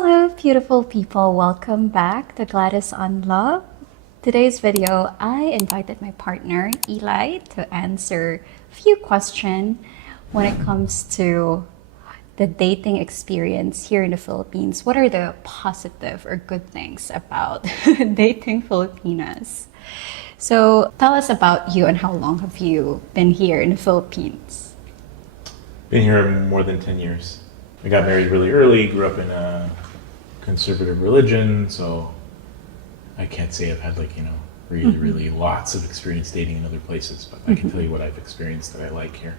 Hello, beautiful people. Welcome back to Gladys on Love. Today's video, I invited my partner, Eli, to answer a few questions when it comes to the dating experience here in the Philippines. What are the positive or good things about dating Filipinas? So tell us about you and how long have you been here in the Philippines? Been here more than 10 years. I got married really early, grew up in a conservative religion, so I can't say I've had really lots of experience dating in other places, but I can tell you what I've experienced that I like here.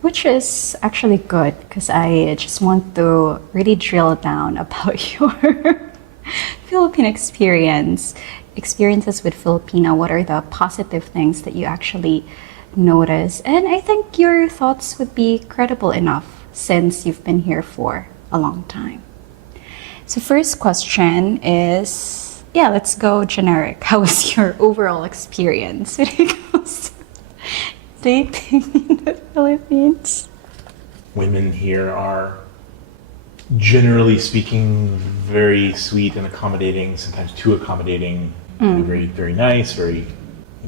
Which is actually good because I just want to really drill down about your Philippine experiences with Filipina. What are the positive things that you actually notice? And I think your thoughts would be credible enough since you've been here for a long time. So first question is, let's go generic. How was your overall experience when it comes to dating in the Philippines? Women here are, generally speaking, very sweet and accommodating, sometimes too accommodating. Very, very nice, very,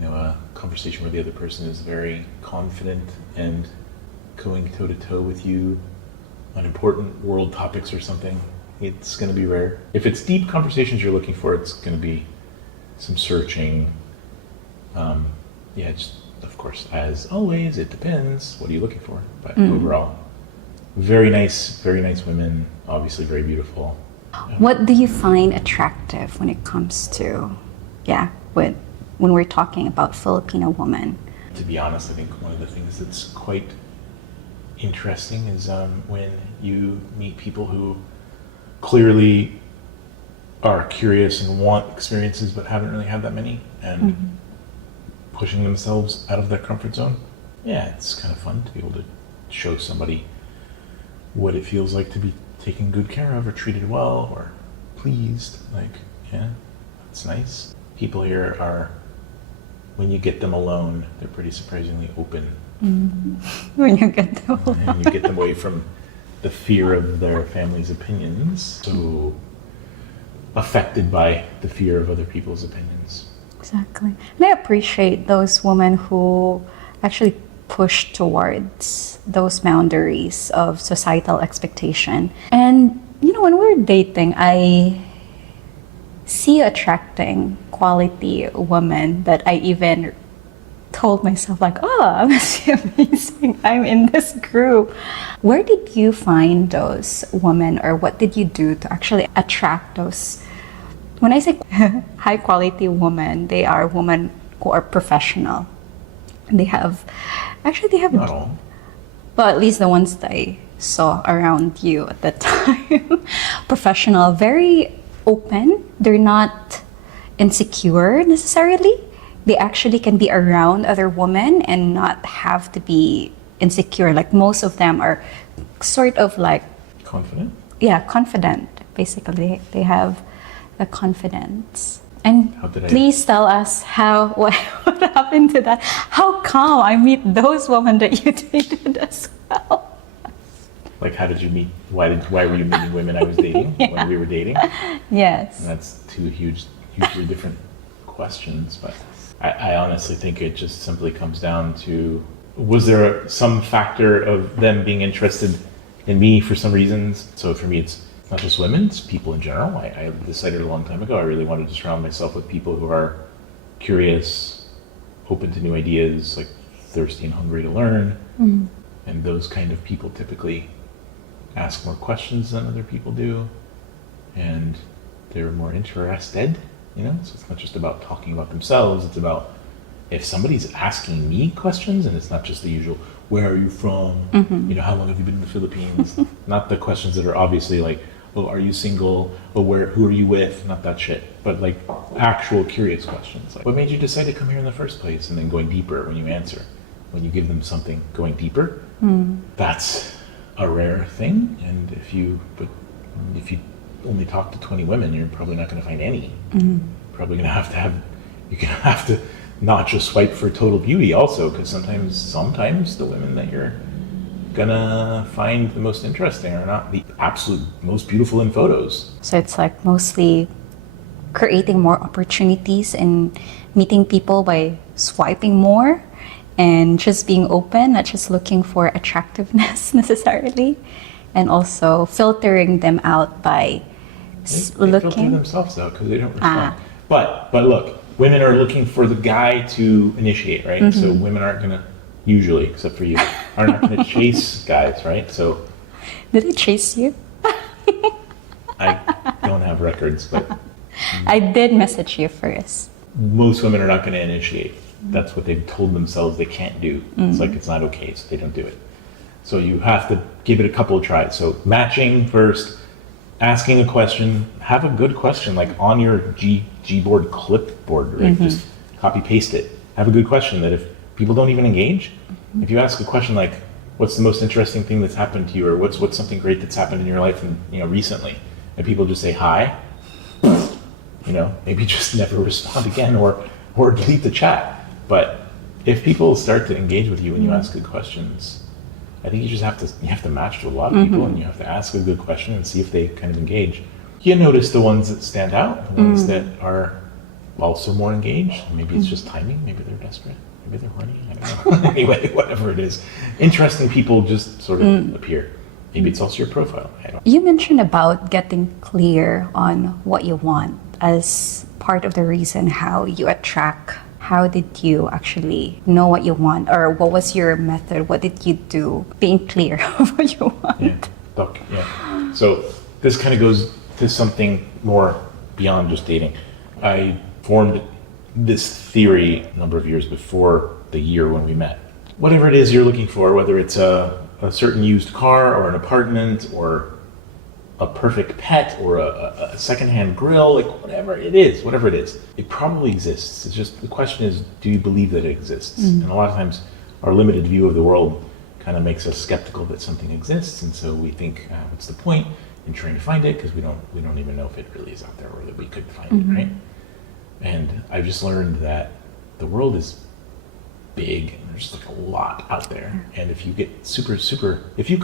a conversation where the other person is very confident and going toe-to-toe with you on important world topics or something. It's going to be rare. If it's deep conversations you're looking for, it's going to be some searching. Just, of course, as always, it depends. What are you looking for? But overall, very nice women, obviously very beautiful. What do you find attractive when it comes to, when we're talking about Filipino women? To be honest, I think one of the things that's quite interesting is when you meet people who clearly are curious and want experiences but haven't really had that many, and pushing themselves out of their comfort zone. Yeah, it's kind of fun to be able to show somebody what it feels like to be taken good care of or treated well or pleased. It's nice. People here are, when you get them alone, they're pretty surprisingly open. When you get them alone. And you get them away from the fear of their family's opinions, so affected by the fear of other people's opinions. Exactly. And I appreciate those women who actually push towards those boundaries of societal expectation. And, when we're dating, I see attracting quality women that I even told myself I must be amazing. I'm in this group. Where did you find those women, or what did you do to actually attract those? When I say high quality women, they are women who are professional. They have Not all. well, at least the ones that I saw around you at that time. Professional, very open. They're not insecure necessarily. They actually can be around other women and not have to be insecure. Most of them are sort of Confident? Yeah, confident. Basically, they have the confidence. And please tell us what happened to that. How come I meet those women that you dated as well? How did you meet? Why were you meeting women I was dating when we were dating? Yes. And that's two hugely different questions, but I honestly think it just simply comes down to, was there some factor of them being interested in me for some reasons? So for me, it's not just women, it's people in general. I decided a long time ago I really wanted to surround myself with people who are curious, open to new ideas, thirsty and hungry to learn. And those kind of people typically ask more questions than other people do, and they're more interested. So it's not just about talking about themselves, it's about if somebody's asking me questions, and it's not just the usual, where are you from? How long have you been in the Philippines? Not the questions that are obviously are you single? Who are you with? Not that shit. But actual curious questions. What made you decide to come here in the first place? And then going deeper when you answer. When you give them something, going deeper, that's a rare thing. And if you only talk to 20 women, you're probably not going to find any. Probably going to have to not just swipe for total beauty also, because sometimes the women that you're gonna find the most interesting or not the absolute most beautiful in photos. So it's like mostly creating more opportunities and meeting people by swiping more and just being open, not just looking for attractiveness necessarily, and also filtering them out by They looking. filter themselves out because they don't respond. But look, women are looking for the guy to initiate, right? So women aren't gonna usually, except for you, are not gonna chase guys, right? So Did it chase you? I don't have records, but I did message you first. most women are not going to initiate. That's what they've told themselves they can't do. It's like it's not okay, so they don't do it. So you have to give it a couple of tries. So matching first, asking a question, have a good question, like on your Gboard clipboard, right? Just copy paste it. Have a good question that if people don't even engage, if you ask a question like, what's the most interesting thing that's happened to you, or what's something great that's happened in your life and recently, and people just say hi, maybe just never respond again or delete the chat. But if people start to engage with you when you ask good questions, I think you have to match to a lot of people, and you have to ask a good question and see if they kind of engage. You notice the ones that stand out, the ones that are also more engaged. Maybe it's just timing. Maybe they're desperate. Maybe they're horny. I don't know. Anyway, whatever it is, interesting people just sort of appear. Maybe it's also your profile. I don't. You mentioned about getting clear on what you want as part of the reason how you attract. How did you actually know what you want, or what was your method? What did you do being clear of what you want? Yeah. So this kind of goes to something more beyond just dating. I formed this theory a number of years before the year when we met. Whatever it is you're looking for, whether it's a certain used car or an apartment or a perfect pet or a secondhand grill, like whatever it is, it probably exists. It's just the question is, do you believe that it exists? And a lot of times our limited view of the world kind of makes us skeptical that something exists, and so we think, what's the point in trying to find it, because we don't even know if it really is out there or that we could find it, right? And I've just learned that the world is big and there's like a lot out there, and if you get super if you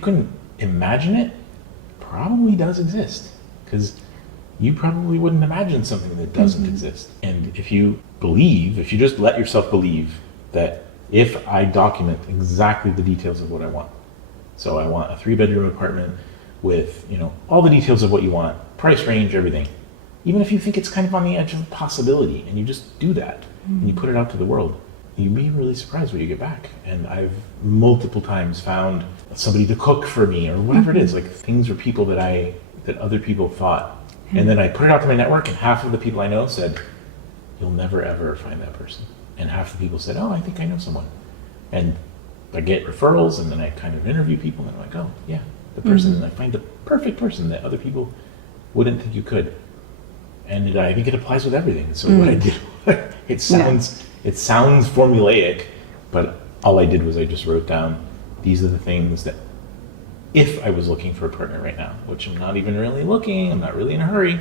can imagine it, probably does exist, because you probably wouldn't imagine something that doesn't exist. And if you just let yourself believe that if I document exactly the details of what I want, so I want a 3-bedroom apartment with all the details of what you want, price range, everything, even if you think it's kind of on the edge of possibility, and you just do that and you put it out to the world, you'd be really surprised what you get back. And I've multiple times found somebody to cook for me or whatever it is, like things or people that other people thought. And then I put it out to my network, and half of the people I know said, you'll never ever find that person. And half the people said, oh, I think I know someone. And I get referrals, and then I kind of interview people, and I'm like, oh yeah, the person, and I find the perfect person that other people wouldn't think you could. And I think it applies with everything. So what I did, it sounds formulaic, but all I did was I just wrote down, these are the things that, if I was looking for a partner right now, which I'm not even really looking, I'm not really in a hurry,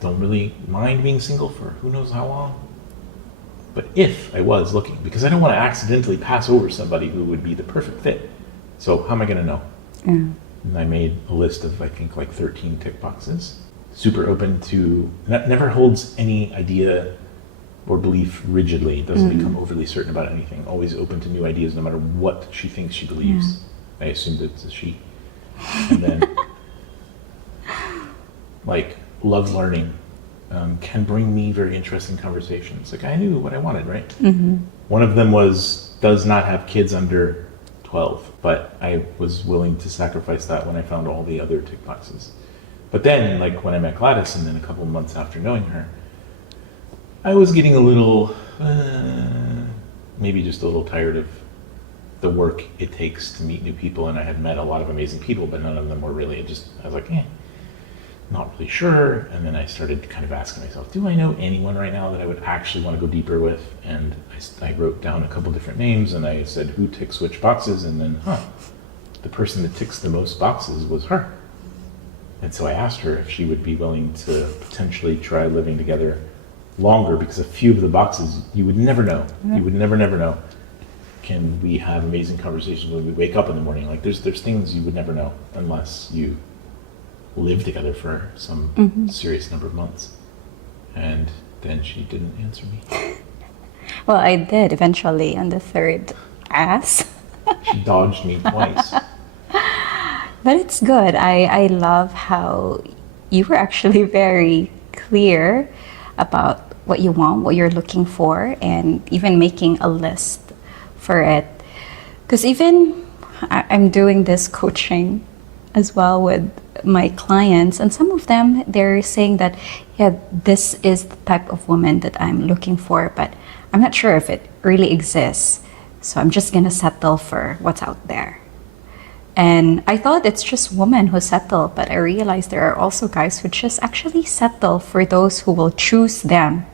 don't really mind being single for who knows how long, but if I was looking, because I don't want to accidentally pass over somebody who would be the perfect fit. So how am I going to know? And I made a list of, I think, like 13 tick boxes. Super open to, never holds any idea or belief rigidly, doesn't become overly certain about anything, always open to new ideas no matter what she thinks she believes. I assumed it's a she. And then like love learning, can bring me very interesting conversations. Like I knew what I wanted, right? One of them was, does not have kids under 12, but I was willing to sacrifice that when I found all the other tick boxes. But then, like when I met Gladys, and then a couple of months after knowing her, I was getting a little, maybe just a little tired of the work it takes to meet new people. And I had met a lot of amazing people, but none of them were really, I was like, not really sure. And then I started kind of asking myself, do I know anyone right now that I would actually want to go deeper with? And I wrote down a couple different names, and I said, who ticks which boxes? And then, the person that ticks the most boxes was her. And so I asked her if she would be willing to potentially try living together longer, because a few of the boxes you would never know. You would never know. can we have amazing conversations when we wake up in the morning? Like there's things you would never know unless you live together for some serious number of months. And then she didn't answer me. Well, I did eventually on the third ass. She dodged me twice. But it's good. I love how you were actually very clear about what you want, what you're looking for, and even making a list for it. Because even I'm doing this coaching as well with my clients, and some of them, they're saying that, yeah, this is the type of woman that I'm looking for, but I'm not sure if it really exists. So I'm just gonna settle for what's out there. And I thought it's just women who settle, but I realized there are also guys who just actually settle for those who will choose them.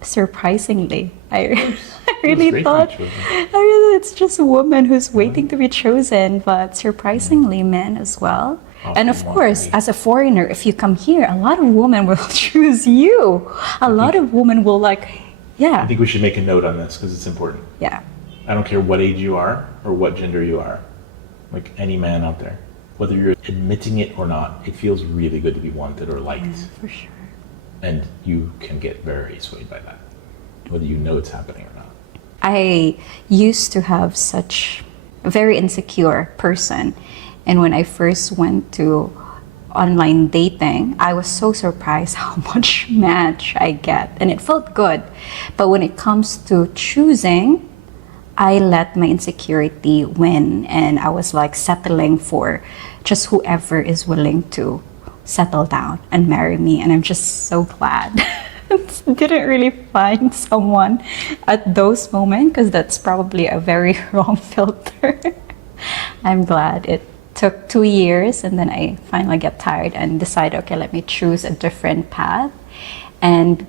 Surprisingly, I really thought it's just a woman who's waiting to be chosen, but surprisingly, men as well. And of course, as a foreigner, if you come here, a lot of women will choose you. A lot of women will I think we should make a note on this because it's important. Yeah. I don't care what age you are or what gender you are. Like any man out there, whether you're admitting it or not, it feels really good to be wanted or liked. Yeah, for sure. And you can get very swayed by that, whether you know it's happening or not. I used to have such a very insecure person. And when I first went to online dating, I was so surprised how much match I get. And it felt good. But when it comes to choosing, I let my insecurity win, and I was like settling for just whoever is willing to settle down and marry me. And I'm just so glad. Didn't really find someone at those moments because that's probably a very wrong filter. I'm glad it took 2 years, and then I finally get tired and decided, okay, let me choose a different path. And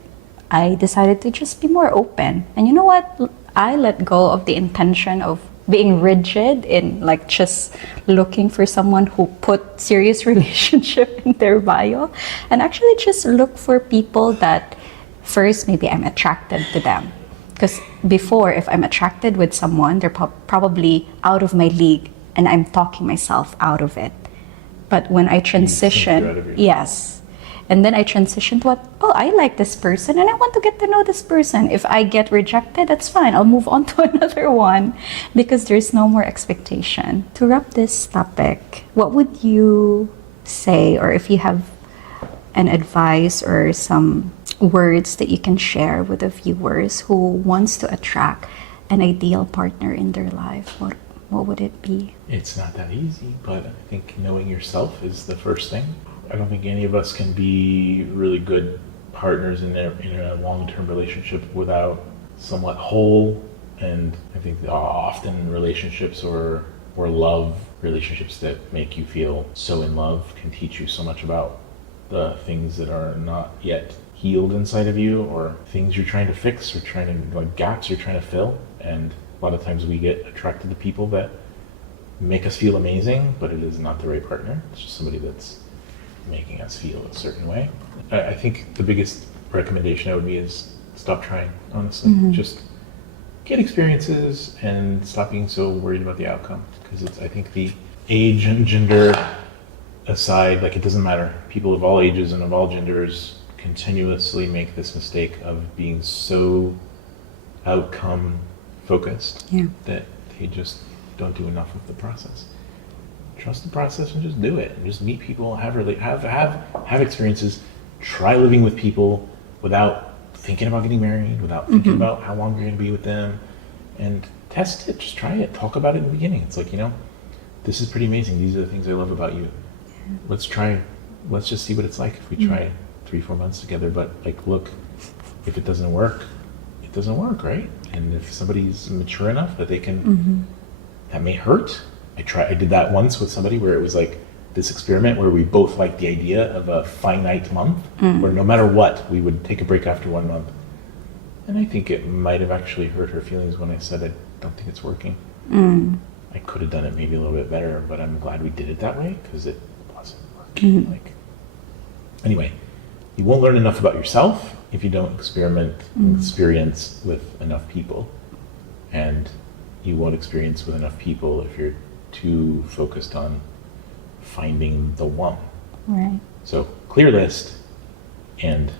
I decided to just be more open. And you know what? I let go of the intention of being rigid in like just looking for someone who put serious relationship in their bio, and actually just look for people that first maybe I'm attracted to them. Because before, if I'm attracted with someone, they're probably out of my league and I'm talking myself out of it. But when I transition, yes. And then I transitioned to I like this person and I want to get to know this person. If I get rejected, that's fine. I'll move on to another one because there's no more expectation. To wrap this topic, what would you say, or if you have an advice or some words that you can share with the viewers who wants to attract an ideal partner in their life, what would it be? It's not that easy, but I think knowing yourself is the first thing. I don't think any of us can be really good partners in a long-term relationship without somewhat whole. And I think often relationships or love relationships that make you feel so in love can teach you so much about the things that are not yet healed inside of you, or things you're trying to fix, or gaps you're trying to fill. And a lot of times we get attracted to people that make us feel amazing, but it is not the right partner. It's just somebody that's making us feel a certain way. I think the biggest recommendation I would be is stop trying, honestly. Mm-hmm. Just get experiences and stop being so worried about the outcome. Because I think the age and gender aside, it doesn't matter. People of all ages and of all genders continuously make this mistake of being so outcome focused that they just don't do enough of the process. Trust the process and just do it. And just meet people, have experiences, try living with people without thinking about getting married, without thinking about how long you're going to be with them, and test it. Just try it. Talk about it in the beginning. It's like, this is pretty amazing. These are the things I love about you. Let's just see what it's like if we try 3-4 months together. But look, if it doesn't work, it doesn't work, right? And if somebody's mature enough that they can, that may hurt. I did that once with somebody where it was like this experiment where we both liked the idea of a finite month, where no matter what, we would take a break after 1 month. And I think it might have actually hurt her feelings when I said, I don't think it's working. I could have done it maybe a little bit better, but I'm glad we did it that way because it wasn't working. Anyway, you won't learn enough about yourself if you don't experience with enough people. And you won't experience with enough people if you're too focused on finding the one. Right. So clear list and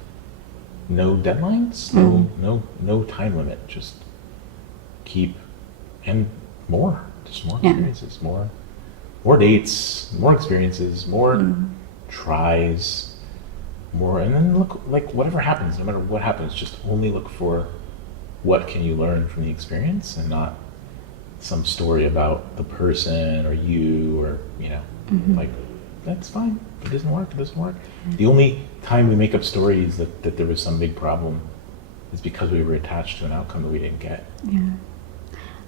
no deadlines, no time limit. Just keep and just more experiences, more dates, more experiences, more tries, more, and then look, like whatever happens, no matter what happens, just only look for what can you learn from the experience and not some story about the person or you or, like, that's fine. It doesn't work. It doesn't work. The only time we make up stories that there was some big problem is because we were attached to an outcome that we didn't get. Yeah.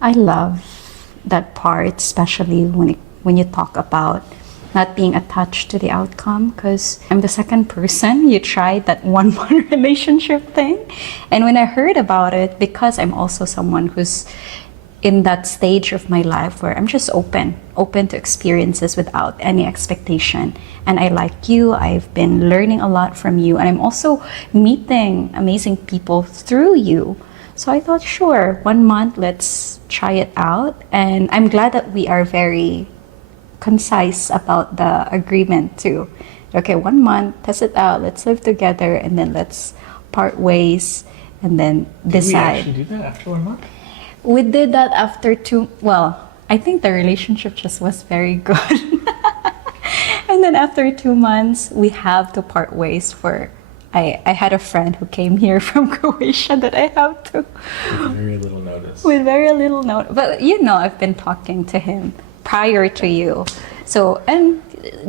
I love that part, especially when you talk about not being attached to the outcome, because I'm the second person you tried that 1 month relationship thing. And when I heard about it, because I'm also someone who's in that stage of my life where I'm just open to experiences without any expectation. And I like you, I've been learning a lot from you, and I'm also meeting amazing people through you. So I thought, sure, 1 month, let's try it out. And I'm glad that we are very concise about the agreement too. Okay, 1 month, test it out, let's live together, and then let's part ways, and then decide. Did we actually do that after 1 month? We did that after I think the relationship just was very good. And then after 2 months, we have to part ways for, I had a friend who came here from Croatia that I have to. With very little notice. With very little notice. But I've been talking to him prior to you. So, and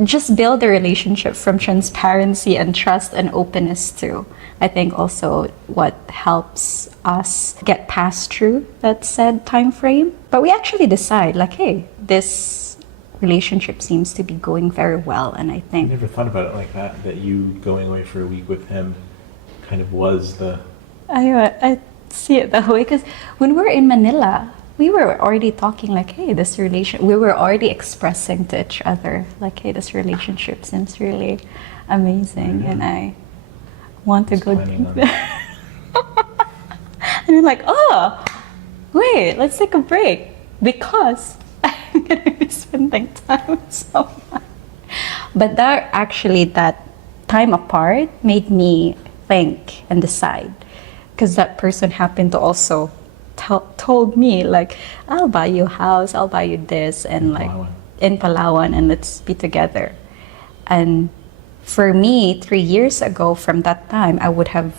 just build a relationship from transparency and trust and openness too. I think also what helps us get past through that said time frame. But we actually decide, like, hey, this relationship seems to be going very well, and I I think never thought about it like that you going away for a week with him kind of was the... I see it that way, because when we're in Manila, we were already talking like, hey, we were already expressing to each other like, hey, this relationship seems really amazing, and I want to go deep there. And you're like, oh, wait, let's take a break because I'm gonna be spending time with someone. But that time apart made me think and decide, because that person happened to also told me like, I'll buy you a house, I'll buy you this, and like in Palawan, and let's be together. And for me, 3 years ago, from that time, I would have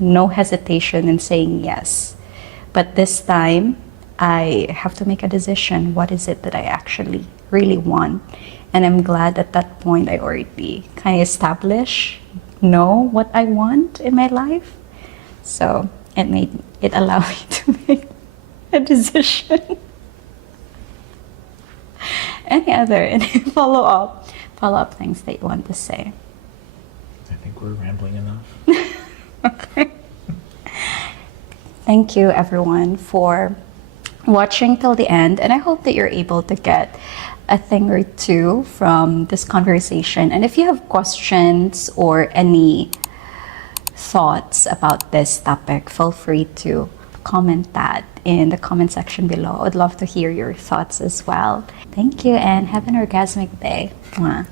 no hesitation in saying yes. But this time, I have to make a decision. What is it that I actually really want? And I'm glad at that point I already kind of know what I want in my life. So it allowed me to make a decision. Any follow-up things that you want to say? I think we're rambling enough. Okay. Thank you, everyone, for watching till the end, and I hope that you're able to get a thing or two from this conversation. And if you have questions or any thoughts about this topic, feel free to comment that in the comment section below. I'd love to hear your thoughts as well. Thank you, and have an orgasmic day. Mwah.